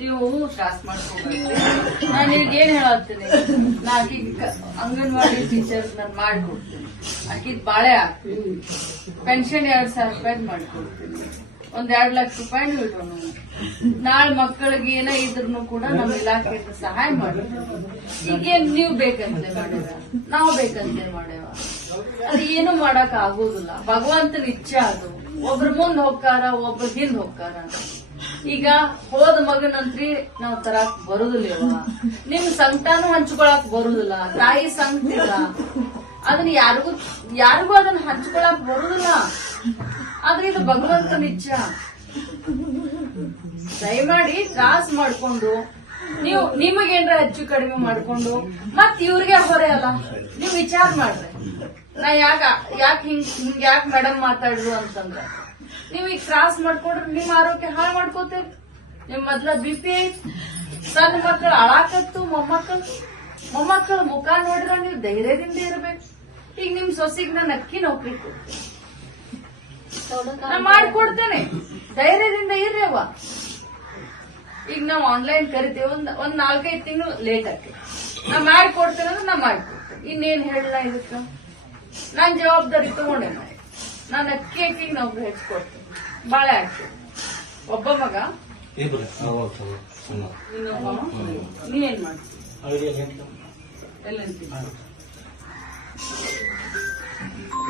ನೀವು ತ್ರಾಸ್ ಮಾಡ್ಕೊಬೇಕು. ನಾನು ಈಗ ಏನ್ ಹೇಳತ್ತೀನಿ ನಾ ಅಂಗನವಾಡಿ ಟೀಚರ್ ನಾನು ಮಾಡ್ಕೊಡ್ತೀನಿ. ಆಕಿದ್ ಬಾಳೆ ಹಾಕ್ತೀನಿ. ಪೆನ್ಷನ್ ಎರಡ್ ಸಾವಿರ ರೂಪಾಯಿ ಮಾಡ್ಕೊಡ್ತೀನಿ. ಒಂದ್ ಎರಡ್ ಲಕ್ಷ ರೂಪಾಯಿ ಇಡೋಣ ನಾಳೆ ಮಕ್ಕಳಿಗೆ ಏನೋ ಇದ್ರು ಕೂಡ ನಮ್ಮ ಇಲಾಖೆಯಿಂದ ಸಹಾಯ ಮಾಡ್ತೀವಿ ಈಗೇನ್ ನೀವು ಬೇಕಂತೆ ಮಾಡ್ಯಾರ ನಾವು ಬೇಕಂತೆ ಮಾಡ್ಯಾವ ಅದು ಏನು ಮಾಡಕ್ ಆಗೋದಿಲ್ಲ. ಭಗವಂತನ ಇಚ್ಛೆ ಅದು. ಒಬ್ರ ಮುಂದ್ ಹೋಗ್ತಾರ ಒಬ್ರ ಹಿಂದ್ ಹೋಗ್ತಾರ ಈಗ ಹೋದ ಮಗನಂತ್ರಿ ನಾವ್ ತರಾಕ್ ಬರುದಿಲ್ಲ ನಿಮ್ ಸಂಕಟಾನು ಹಂಚ್ಕೊಳಕ್ ಬರುದಿಲ್ಲ. ತಾಯಿ ಸಂಕಟಿಲ್ಲ ಅದನ್ನ ಯಾರಿಗೂ ಯಾರಿಗೂ ಅದನ್ನ ಹಂಚ್ಕೊಳಕ್ ಬರುದಿಲ್ಲ. ಆದ್ರೆ ಇದು ಭಗವಂತನ ಇಚ್ಛೆ. ದಯಮಾಡಿ ತ್ರಾಸ್ ಮಾಡ್ಕೊಂಡು, ನೀವು ನಿಮಗೇನ್ರ ಹೆಚ್ಚು ಕಡಿಮೆ ಮಾಡ್ಕೊಂಡು ಮತ್ ಇವ್ರಿಗೆ ಹೊರೆ ಅಲ್ಲ. ನೀವು ವಿಚಾರ ಮಾಡ್ರಿ. ನಾ ಯಾಕ ಯಾಕೆ ಹಿಂಗ್ ಹಿಂಗ್ ಯಾಕೆ ಮೇಡಮ್ ಮಾತಾಡ್ರು ಅಂತಂದ್ರೆ, ನೀವು ಈಗ ತ್ರಾಸ್ ಮಾಡ್ಕೊಂಡ್ರೆ ನಿಮ್ ಆರೋಗ್ಯ ಹಾಳು ಮಾಡ್ಕೋತೇವ್ ನಿಮ್ ಮೊದ್ಲ ಬಿ ಪಿ ಸಣ್ಣ ಮಕ್ಕಳು ಅಳಾಕತ್ತು, ಮೊಮ್ಮಕ್ಕಳು. ಮೊಮ್ಮಕ್ಕಳ ಮುಖ ನೋಡ್ರ ನೀವು ಧೈರ್ಯದಿಂದ ಇರ್ಬೇಕು. ಈಗ ನಿಮ್ ಸೊಸಿಗ್ ನಾನು ಅಕ್ಕಿ ನೌಕರಿ ನಾ ಮಾಡ್ಕೊಡ್ತೇನೆ. ಧೈರ್ಯದಿಂದ ಇರ್ರಿ ಅವ್ವ. ಈಗ ನಾವು ಆನ್ಲೈನ್ ಕರಿತೀವಿ, ಒಂದ್ ಒಂದ್ ನಾಲ್ಕೈದು ತಿಂಗಳು ಲೇಟ್ ಆಕಿ ನಾ ಮಾಡ್ಕೊಡ್ತೇನೆ ಅಂದ್ರೆ ನಾ ಮಾಡ್ಕೊಡ್ತೇನೆ. ಇನ್ನೇನ್ ಹೇಳಲ್ಲ ಇದಕ್ಕ? ನಾನ್ ಜವಾಬ್ದಾರಿ ತಗೊಂಡೆ ನಾನು. ಅಕ್ಕಿ ಅಕ್ಕಿಗೆ ನಾವು ಹೆಚ್ಕೊಡ್ತೀನಿ ಬಾಳೆ ಹಾಕಿ. ಒಬ್ಬ ಮಗ. ಇನ್ನೊಬ್ಬ ನೀ ಏನ್ ಮಾಡ್ತೀನಿ ಎಲ್ಲ